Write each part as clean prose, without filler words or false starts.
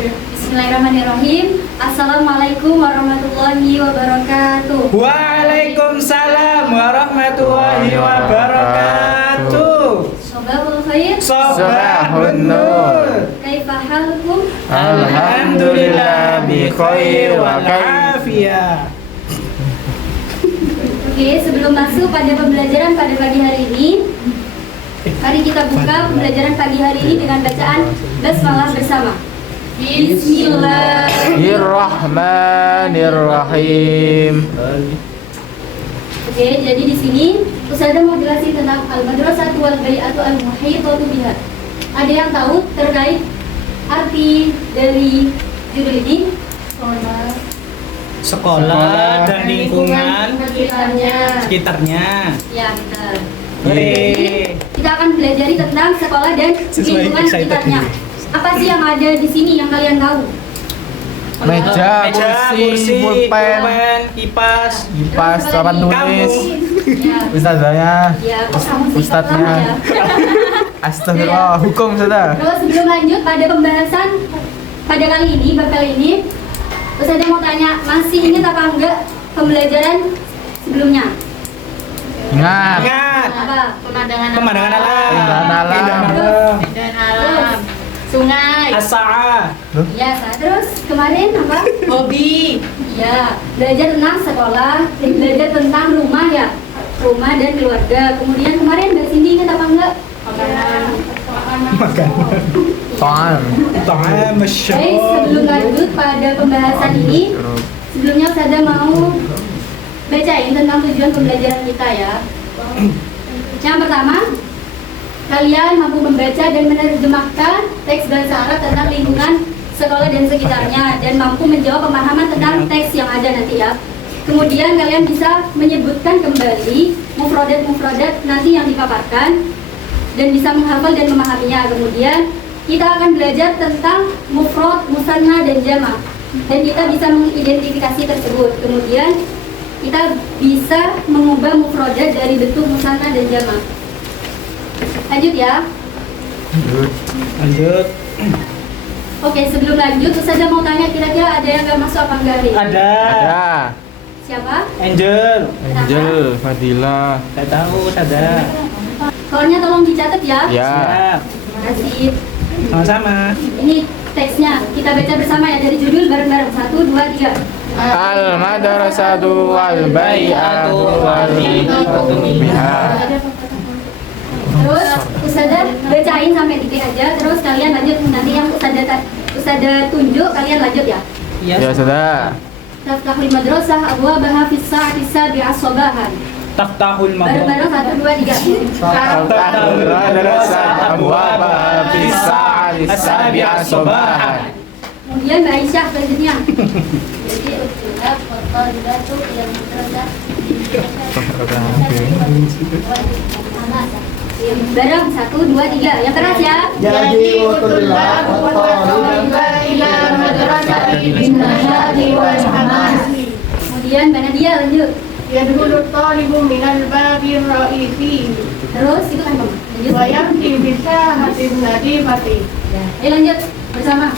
Bismillahirrahmanirrahim. Assalamualaikum warahmatullahi wabarakatuh. Waalaikumsalam warahmatullahi wabarakatuh. Sobahul khair. Sobahun nur. Kaifa halukum? Alhamdulillah bi khair wa afiyah. Oke, sebelum masuk pada pembelajaran pada pagi hari ini, mari kita buka pembelajaran pagi hari ini dengan bacaan basmalah bersama. Bismillahirrahmanirrahim. Oke, jadi di sini Ustazah mau jelasin tentang al-madrasah wal bai'atu al-muhitatu biha. Ada yang tahu terkait arti dari judul ini? Sekolah dan lingkungan sekitarnya. Ya, benar. Hore. Kita akan belajar tentang sekolah dan lingkungan sekitarnya. Apa sih yang ada di sini yang kalian tahu? Meja, kursi, pulpen, kipas, papan tulis, Ya. ustazahnya, Ya, kok kamu sih ustadznya. ya? Astagfirullah, hukum sudah. Terus sebelum lanjut pada pembahasan pada kali ini, bab kali ini, Ustazah mau tanya, masih ingat apa enggak pembelajaran sebelumnya? Ingat, Apa? pemandangan alam, Keindahan alam. Terus, sungai, As-sa'ah, ya, terus kemarin apa? hobi, Ya, belajar tentang sekolah, belajar tentang rumah ya, rumah dan keluarga. Kemudian kemarin Mbak Cindy ingat apa enggak? Ta'am. ta'am, Baik, sebelum lanjut pada pembahasan ini, sebelumnya saya mau bacain tentang tujuan pembelajaran kita ya. Yang pertama, kalian mampu membaca dan menerjemahkan teks bahasa Arab tentang lingkungan sekolah dan sekitarnya dan mampu menjawab pemahaman tentang teks yang ada nanti ya. Kemudian kalian bisa menyebutkan kembali mufradat nanti yang dipaparkan dan bisa menghafal dan memahaminya. Kemudian kita akan belajar tentang mufrad, musanna dan jamak dan kita bisa mengidentifikasi tersebut. Kemudian kita bisa mengubah mufradat dari bentuk musanna dan jamak. Lanjut ya. lanjut. Oke, sebelum lanjut, Ustazah mau tanya kira-kira ada yang gak masuk apa enggak nih? Ada Siapa? Angel, Angel, Fadila. saya tahu, ada. Soalnya tolong dicatat ya. Ya. Siap. Terima kasih. Sama-sama. Ini teksnya, kita baca bersama ya dari judul bareng-bareng. 1, 2, 3. Al-madrasatu wal bai'atu wal muhitatu biha. Terus Ustazah bacain sampai titik aja. Terus kalian lanjut nanti yang Ustazah tunjuk kalian lanjut ya. Ya sudah. Taftahul madrasah abwabaha fis sa'ati sabi'as sabahan. Taftahul madrasah. Bareng-bareng 1, 2, 3. Taftahul madrasah abwabaha fis sa'ati sabi'as sabahan. Kemudian Mbak Aisyah selanjutnya. Jadi udah foto juga tuh yang madrasah. Bareng 1, 2, 3. Yang keras ya. jadi utullah ila madrasati bin nasyati wal hamasi. Kemudian Mbak Nadia lanjut. Yadkhulu talibu minal babir raisi Terus itu kan Bang. Lanjut. wa yamti bisahatin nadifati. Ayo lanjut bersama.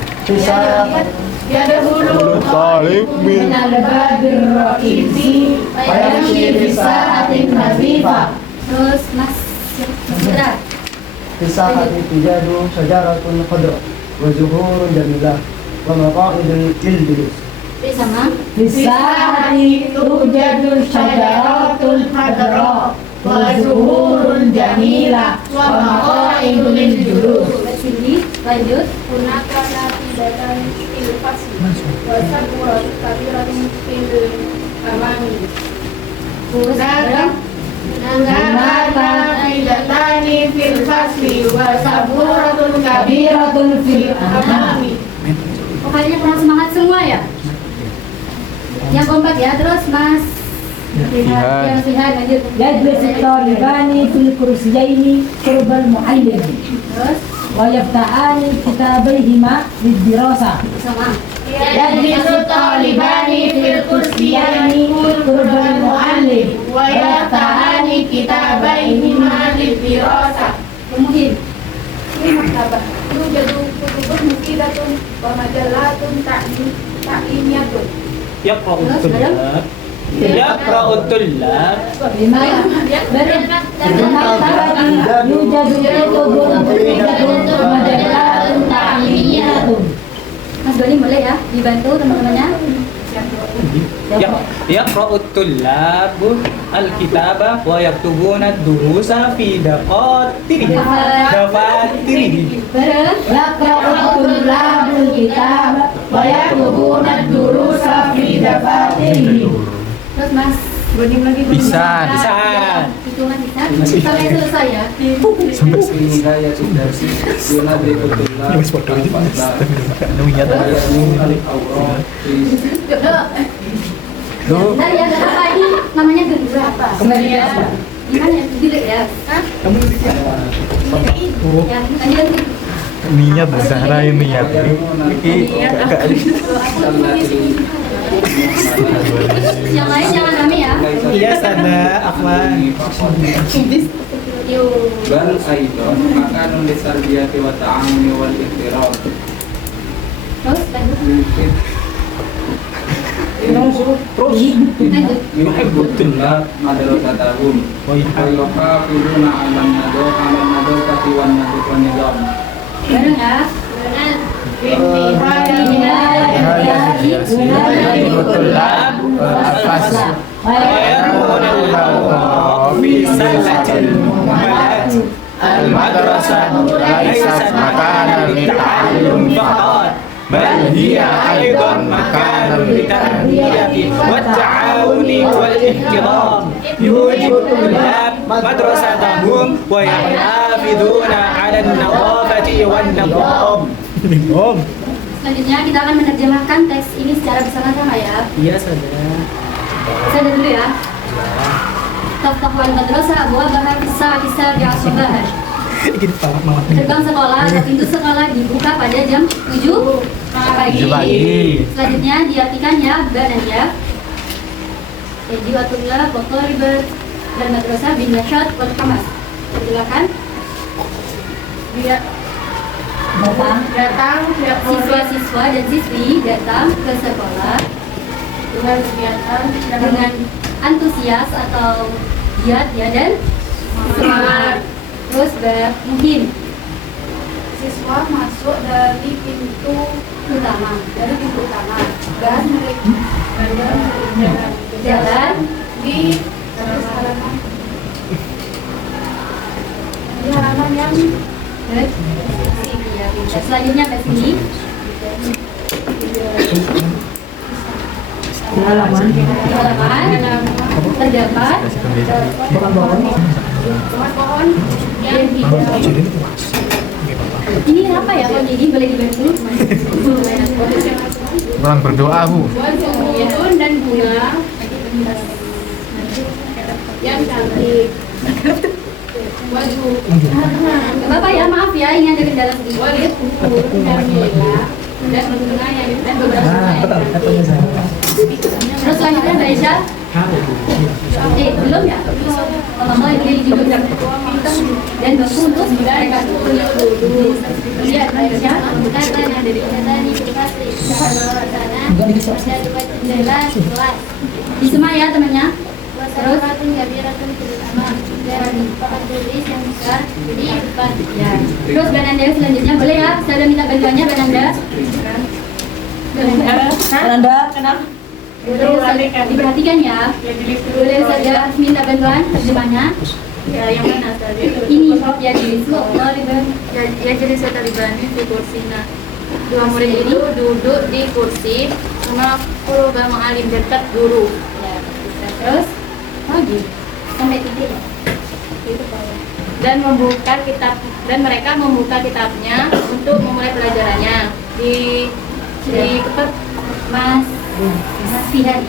Yadkhulu talibu minal babir raisi wa yamti bisahatin nadifah. Terus Mas Putra. Fisahati tujadu syajaratun khadra wa zuhurun jamilah wa maqa'idun lil julus. Sama. Bisahati tujadu syajaratul hadra wa zuhurun jamilah wa maqa'idun lil julus. Mbak Cindy lanjut. Hunaka natijatan fil fasli wa saburat kabiratun fil amani. Hunaka natidatani fil fasli wa saburatun kabiratun fil amani. Pokoknya kurang semangat semua ya. Yang kompak ya. Terus Mas Jihan. Yang Jihan lanjut. يجلس الطالبان في الكرسيين قرب المعلم Terus ويفتحان كتابيهما للدراسة. sama. Yajlisu talibani fil kursiyaini qurbal muallim wa yatahani kitabaihima lid dirasa. Kemudian Maktabah. Yujadu kutubun mufidatun wa majallatun ta'limiyatun. Yaqra'ut tullab. Yaqra'ut tullab. Bima yujadu kutubun mufidatun wa majallatun ta'limiyatun. Mas Doni boleh ya dibantu teman-temannya. Yaqra'ut tullab al-kitaba wa yaktubuna ad-durusa fi dafatirihim. Bareng. Yaqra'ul tullabul kitab wa yaktubuna ad-durusa fi dafatirihim. Terus Mas Doni lagi. Pisan. Pisan. Hitungan bisa sampai selesai ya. Bentar ya, gak apa ini namanya kedua apa? Gimana ya? Dulu ya? Hah? Ya, lanjut. Niat Zahra ini niat. Yang lain jangan rame ya. Iya, Sada, Afwan. Yuk. Bal aidon makanun lisarbiyati wa ta'amuni wal ihtiram. Terus lanjut. Terus. Yuhibbut tullab madrasatahum wa yuhafizuna 'alan nadafati wan nizam. Bareng ya. المدرسة ليست مكانا للتعلم فقط بل هي أيضا مكان للتربية والتعاون والاحترام يوجب الطلاب مدرستهم ويحافظون على النظافة والنظام. Selanjutnya kita akan menerjemahkan teks ini secara bersama-sama ya. Iya, Sada. Saya dulu ya. Taftahu al-madrasah abwabaha fi as-sa'ati as-sabi'ah sabahan. Gerbang sekolah atau pintu sekolah dibuka pada jam 7 pagi. Selanjutnya diartikan ya dan ya. Jiwatullah wa talibat dan madrasah bin nasyat wal hamas. Silakan. Datang Siswa-siswa dan siswi datang ke sekolah dengan kegiatan dengan antusias atau giat ya dan semangat. Terus mungkin siswa masuk dari pintu utama dan jalan di halaman yang ke ya, selanjutnya ke sini Halaman terdapat pohon yang ini apa ya kok jadi boleh dibantu Kurang berdoa, Bu. daun dan bunga yang cantik. Bapak ya maaf ya ini ada kendala sedikit Dan bunga yang dan beberapa terus selanjutnya Mbak Aisyah belum ya mama ini juga dan baku untuk mereka lihat Mbak Aisyah kata yang dari kata di di semua ya temannya terus ya terus Bananda selanjutnya boleh ya saya udah minta bantuannya Bananda kenapa? diperhatikan ya boleh saja minta bantuan terjemahnya ya yang mana tadi ini ya di Taliban ya jadi saya Talibani di kursinya. Dua murid itu duduk di kursi sama Qurba Ma'alim dekat guru. ya terus lagi sampai titik ya Dan mereka membuka kitabnya untuk memulai pelajarannya di Mas Fihan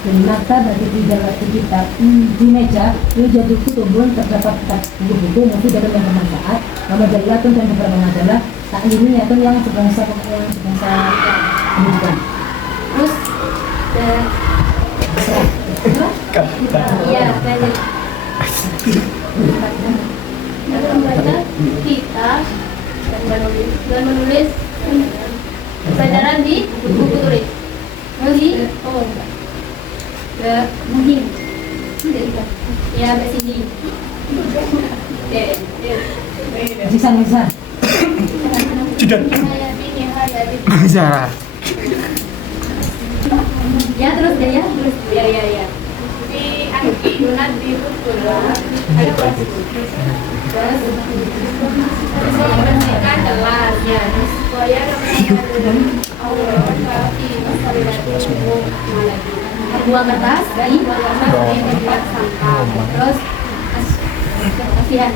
Dan maktab di dalam kitab di meja yujadu kutubun terdapat kitab buku-buku mungkin dalam yang bermanfaat nama jalatun dan beberapa majalah tak ini atau yang sebangsa pendidikan terus iya balik membaca kitab dan menulis pelajaran di buku tulis. Lalu oh enggak mungkin. Ya, Mbak Cindy. Bisa. Zara. Ya terus deh ya, terus ya. Di Yunat di Bukulah ada terus membersihkan gelas ya supaya dua kertas di tempat sampah. Terus kasihan.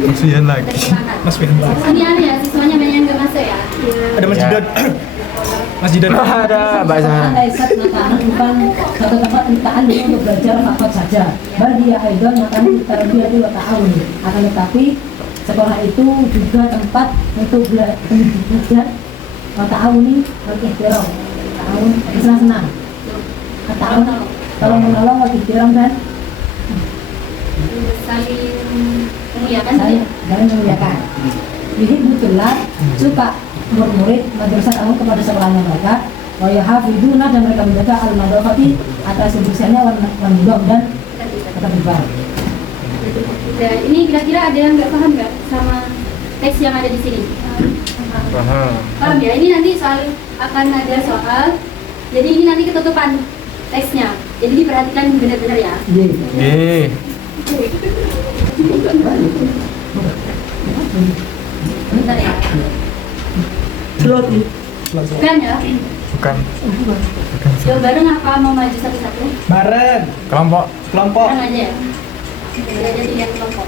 Kasihan lagi. Mas Fian lagi. Ini aneh ya, siswanya banyak yang nggak masuk ya. Ada Mas Jidan. Mas Jidan. Ada Mbak Zara. Saat makanan bukan satu tempat ta'alum untuk belajar fakot saja. Bal dia aidan makanan tarbiyah wa ta'awun. Akan tetapi sekolah itu juga tempat untuk belajar ta'awuni wal ihtiram. Ta'awun senang-senang. Ta'awun tolong menolong wal ihtiram dan Saling memuliakan saling memuliakan. Jadi betullah suka murid madrasah awal kepada sekolahnya mereka, wa yahafiduna dan mereka menjaga al-madhafati atas kebersihannya wan nizam dan ketertiban. Dan ini kira-kira ada yang nggak paham nggak sama teks yang ada di sini? Paham ya? Ini nanti akan ada soal. Jadi ini nanti ketutupan teksnya. Jadi diperhatikan benar-benar ya. Bentar ya. Bukan ya? Bukan. Coba bareng apa mau maju satu-satu? Bareng. Kelompok. Bareng aja ya. Belajar 3 kelompok.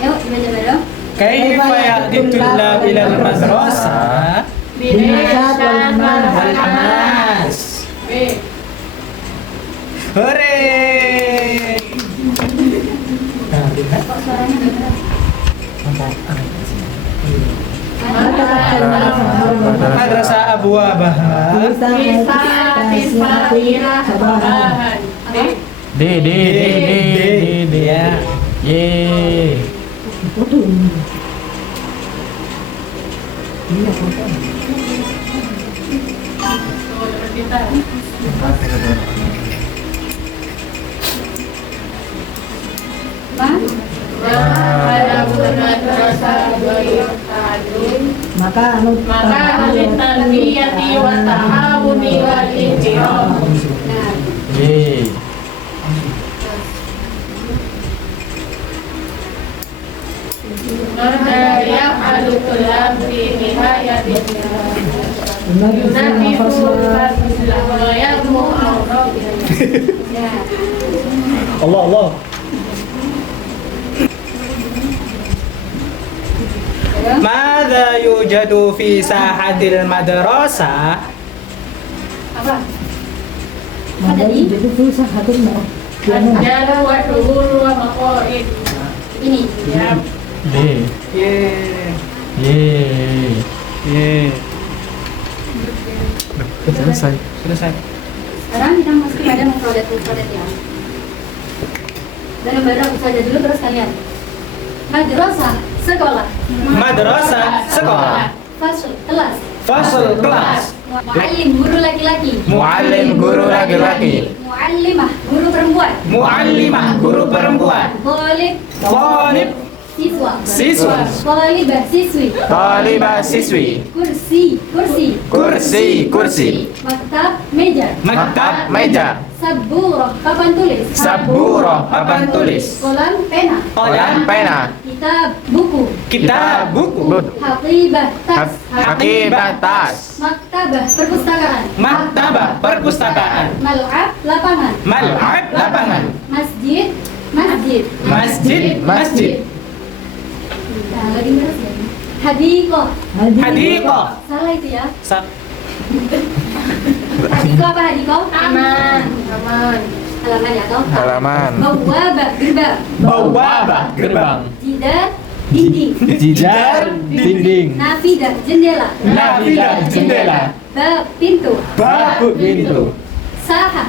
Ayo dibaca bareng. Kaifa ya'titullah ilal madrasah Binasat wal Hamas. Hore. Kok suaranya nggak keras? Madrasah Abu Abah. D. Ya. Ye. maka anu tarbiyati wa ta'awuni wal ihtiram. Ye. Yaf'alu kullab fi nihayati Nabi wa yahmu awrad. Allah. Mada yujadu fi sahatil madrasah? Apa? ada itu susah satu mau Al-jalu wa dhuhur wa maqa'id. Ini. Ya. Ye. Selesai. Sekarang kita masuk pada mufradat ya. Dan bareng saja dulu terus kalian. Madrasah sekolah. Madrasah sekolah. Fasl kelas. Fasl kelas. Muallim guru laki-laki. Muallim guru laki-laki. Muallimah guru perempuan. Muallimah guru perempuan. Thalib siswa. Thalibah siswi. Talibah siswi. Kursi. Maktab meja. Saburah papan tulis. Kolam pena. Kitab buku. Hakibah tas. Maktabah perpustakaan. Mal'ab lapangan. Masjid. Nah, lagi terus ya. Hadiqah. Salah itu ya. Hadiqah apa hadiqah? Aman. Halaman ya toh? Halaman. Bawabah gerbang. Jidar dinding. Nafidah jendela. Bab pintu. Saha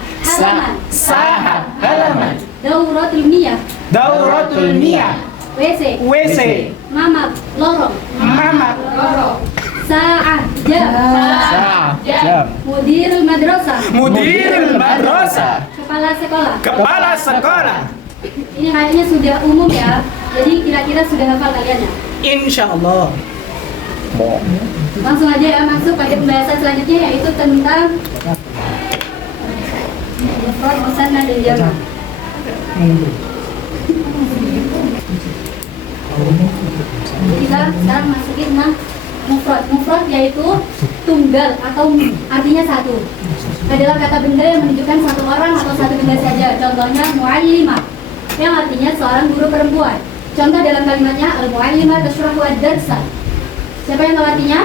halaman. Dauratul miyah. WC. WC. Mamak, lorong. Mamak. Sa'ah, jam. Jam. Mudirul madrasah. Mudirul madrasah. Kepala sekolah. Kepala sekolah. Ini kayaknya sudah umum ya. Jadi kira-kira sudah hafal kalian ya? Insya Allah. Langsung aja ya masuk pada pembahasan selanjutnya yaitu tentang mufrad, musanna dan jamak. Kita sekarang masukin mufrad. Mufrad yaitu tunggal atau artinya satu. Adalah kata benda yang menunjukkan satu orang atau satu benda saja. Contohnya muallimah yang artinya seorang guru perempuan. Contoh dalam kalimatnya al-muallimah tashrahu ad-darsa. Siapa yang tahu artinya?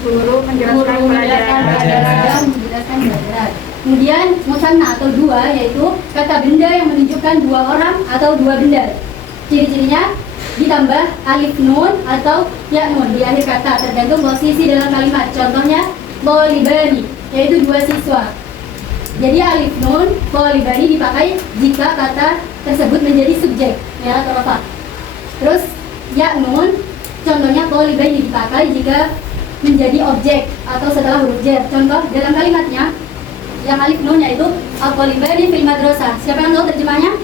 Guru menjelaskan pelajaran. Menjelaskan pelajaran. Kemudian musanna atau dua yaitu kata benda yang menunjukkan dua orang atau dua benda. Ciri-cirinya ditambah alif nun atau ya nun di akhir kata tergantung posisi dalam kalimat. Contohnya thalibani yaitu dua siswa. Jadi alif nun thalibani dipakai jika kata tersebut menjadi subjek ya atau apa. Terus ya nun contohnya thalibani dipakai jika menjadi objek atau setelah huruf jar. Contoh dalam kalimatnya yang alif nun yaitu al-thalibani fil madrasah. Siapa yang tahu terjemahnya?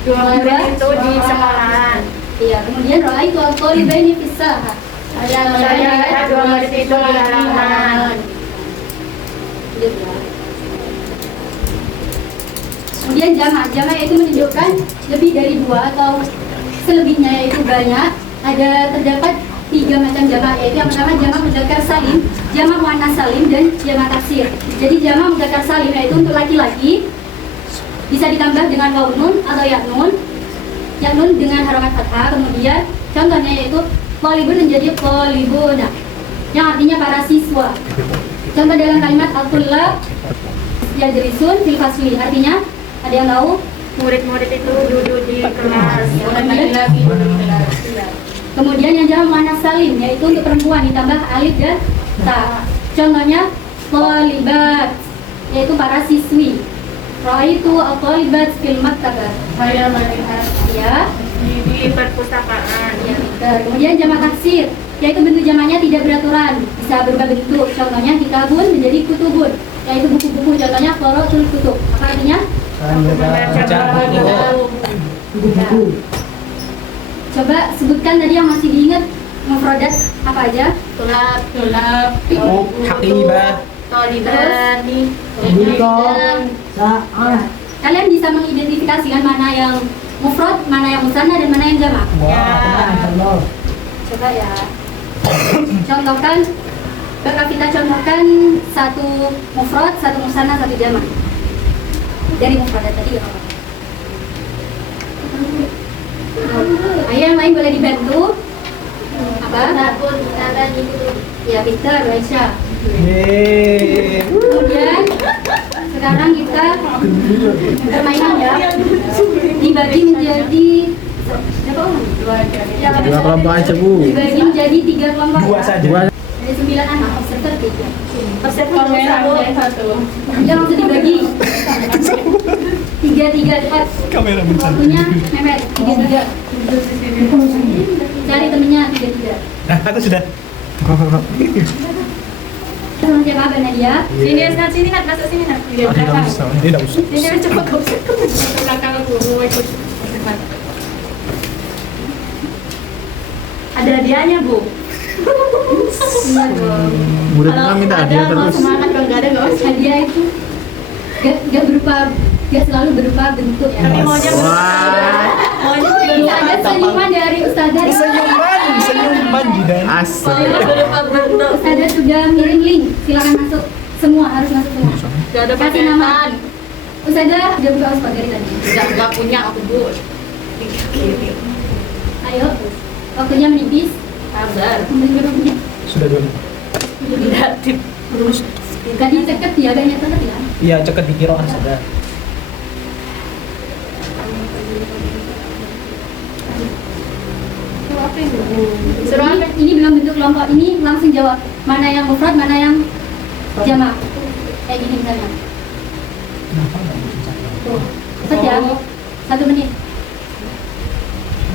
Dua murid itu di sekolahan. Iya, kemudian ra'aitu al-thalibani fis sahah. Saya lihat dua murid itu di halaman. Kemudian jamak itu menunjukkan lebih dari dua atau selebihnya yaitu banyak. Terdapat tiga macam jamak yaitu yang pertama jamak mudzakkar salim, jamak muannas salim dan jamak taksir. Jadi jamak mudzakkar salim yaitu untuk laki-laki bisa ditambah dengan waw nun atau ya nun dengan harokat fathah. Kemudian contohnya yaitu thalibun menjadi thalibuna yang artinya para siswa. Contoh dalam kalimat al-tullab yajlisun fil fasli artinya ada yang tahu? Murid-murid itu duduk di kelas. Kemudian yang jamak muannas salim yaitu untuk perempuan ditambah alif dan ta. Contohnya thalibat yaitu para siswi. Ra'aitu al-thalibat fil maktabah. Saya melihat Ya. di perpustakaan. Ya, betul. Kemudian jamak taksir yaitu bentuk jamaknya tidak beraturan, bisa berubah bentuk. Contohnya kitabun menjadi kutubun yaitu buku-buku. Contohnya qira'atul kutub. Apa artinya? Buku-buku. Coba sebutkan tadi yang masih diingat mufradat apa aja? Tulab, Haqibah. thalibani, Buka. Sa'ah. Kalian bisa mengidentifikasikan mana yang mufrad, mana yang musanna dan mana yang jamak? Allah. Coba ya. Contohkan, kita contohkan satu mufrad, satu musanna, satu jamak. Dari mufradat tadi ya. Ayo yang lain boleh dibantu. Apa? Ya, pintar, Aisyah. Yeay. Kemudian sekarang kita permainan ya dibagi menjadi berapa orang? Dua kelompok aja, Bu. Dibagi menjadi 3 kelompok. Dua ya. saja. Ada 9 anak, observer 3. Observer satu. Ya langsung dibagi 3 cepat. Kamera Waktunya mepet 3. Cari temennya 3. Nah, aku sudah. Teman siapa apa Nadia? Sini, Nat, masuk sini, Nat. Di belakang. Tidak usah. Sini, coba kau belakang guru ikut. Ada hadiahnya, Bu. Iya dong. Murid kan minta hadiah terus. Semangat, kalau nggak ada nggak usah. Hadiah itu gak selalu berupa bentuk ya. Tapi maunya maunya Bisa ada senyuman dari Ustazah. Senyuman Jidan. Asli. berupa bentuk. Ustazah sudah ngirim link, silakan masuk. Semua harus masuk semua. Gak ada Kasih nama. Ustazah udah buka hotspot dari tadi. Gak punya aku, Bu. Ayo, waktunya menipis. Sabar. Sudah dulu. Gratis. Tadi ceket ya, banyak banget ya. Iya, ceket di kiroah sudah. Suruh apa? Ini belum bentuk kelompok, ini langsung jawab mana yang mufrad, mana yang jamak. Kayak gini misalnya. Tuh, cepet ya. 1 menit.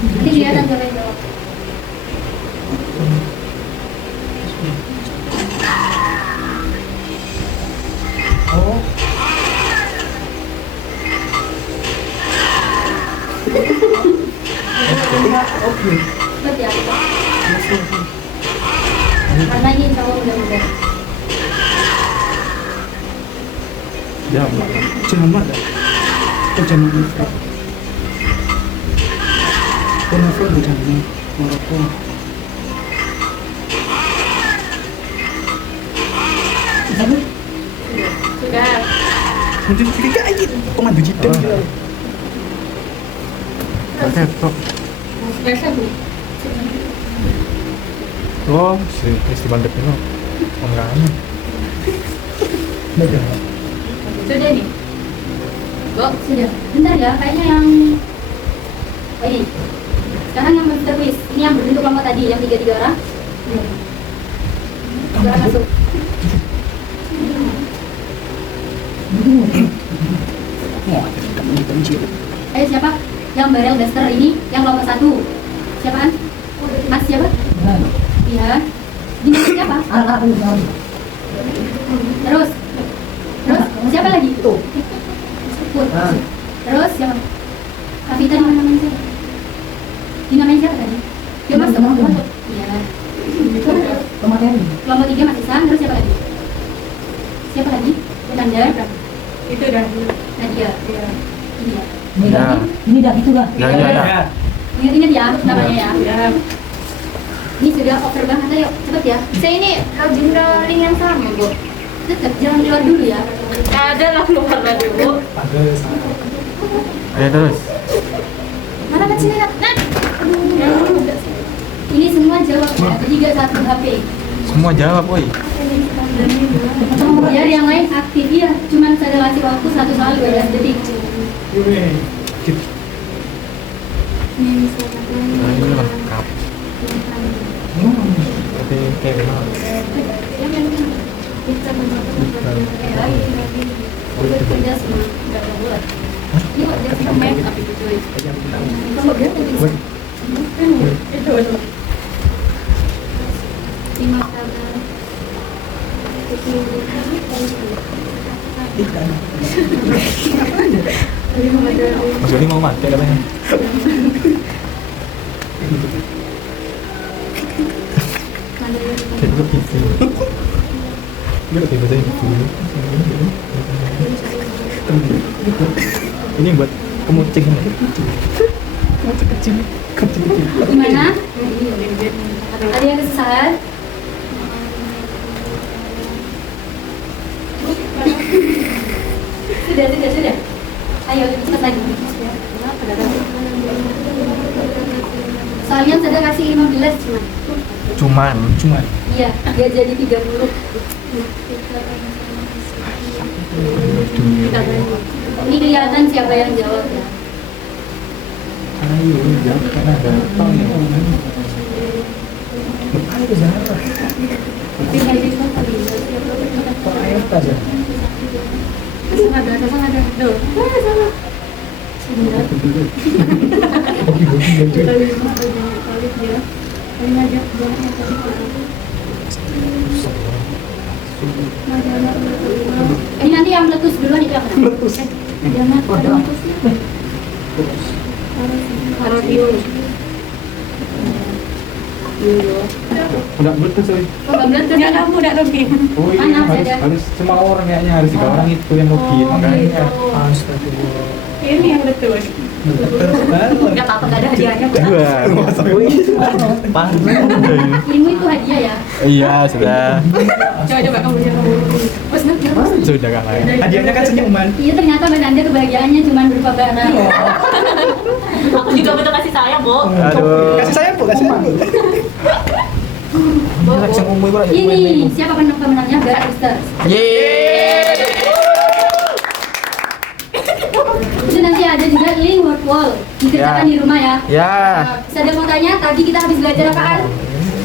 Nanti kelihatan siapa yang jawab. Oh, oke. Cepet ya. Karena ini insya Allah mudah-mudah. Jam. Jamak dah. Oh, jamak ni. Kenapa bukan ni? Morocco. Sudah. Mungkin kita aja komando jitem. Oke, stop. Biasa Bu. Oh, si istri bandek ini. Pengarangnya. Baca. Sudah nih. Oh, sudah. Bentar ya, kayaknya yang oh, ini. Sekarang yang master quiz. Ini yang berbentuk kelompok tadi, yang 3 orang. 3 orang masuk. Ayo siapa? Yang barel duster ini, yang kelompok 1. Siapaan? Mas siapa? Iya. Ini siapa? Terus siapa lagi? Tuh. Put. Terus siapa? Kavita di mana namanya siapa? Dinamain siapa tadi? Dia masuk. Iya. Kelompok 3 Mas Isan, terus siapa lagi? Siapa lagi? Tanda. Itu udah. Nadia. Iya. Iya. Ini dah gitu lah. Ya. Ingat-ingat ya namanya ya. Ya. Ini sudah over banget, ayo cepet ya. Saya ini login rolling yang sama Bu. Tetap jangan keluar dulu ya. Ada lah keluar lagi Bu. Ada sama. Ayo terus. Mana kecilnya Nat? Aduh. Ini semua jawab ya. Jadi gak satu HP. Semua jawab, woi. Biar yang lain aktif ya. Cuman saya kasih waktu 1 soal 12 detik. Nah, ini lengkap. Tapi kayak gimana? Udah kerja semua. Udah buat. Ini kok jadi pemain tapi ditulis. Itu. 5 sabar. Mas Doni mau mati katanya. Kayak gitu. Dia lebih bahasa gitu. Ini buat kemucing. Kecil. Gimana? Ada yang kesusahan? Sudah. Ayo cepat lagi. Soalnya sudah kasih 15 Cuman. Iya, dia jadi 30. Ini kelihatan siapa yang jawab ya. Ayo, jangan karena gampang ya. Ayo Zara. Ayo saja. Sama ada. Tuh. Sama. Ini nanti yang meletus duluan itu yang Meletus. jangan ada meletusnya. Taruh dulu. Udah meletus, woi. Oh, nggak meletus ya kamu udah rugi. Oh iya, Mana harus, ada? harus semua orang kayaknya harus 3 orang itu yang rugi makanya. Astagfirullah. Ini yang betul. Nggak apa-apa, nggak ada hadiahnya. Ilmu itu hadiah ya. Iya, sudah. Coba kamu jawab. Sudah kan lain. Hadiahnya kan senyuman. Iya, ternyata Mbak Nanda kebahagiaannya cuma berupa barang. Aku juga betul kasih sayang, Bu. Aduh. Kasih sayang, Bu, kasih sayang, Bu. Ini siapa pemenangnya? Berat Ustaz. Yeay. Itu nanti ada juga link word wall dikerjakan Ya. di rumah ya. Ya. Saya mau tanya, tadi kita habis belajar apaan?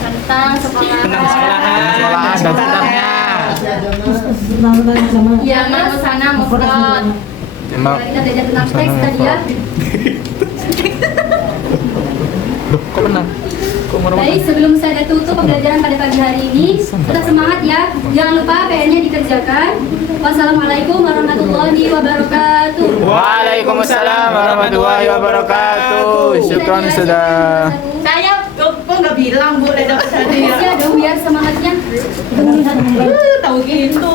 Tentang sekolah. Sekolahan dan tentangnya. Sama Iya, mau sana mau front. Emang Kita belajar tentang teks tadi ya. Loh, kok menang? Kok marah-marah? Baik, sebelum saya tutup pembelajaran pada pagi hari ini, tetap semangat ya. Jangan lupa PR-nya dikerjakan. Wassalamualaikum warahmatullahi wabarakatuh. Waalaikumsalam warahmatullahi wabarakatuh. Syukran sudah. Saya kok nggak bilang Bu dapat hadiah? Ya dong, biar semangatnya. Itu mungkin satu minggu. Tahu gitu.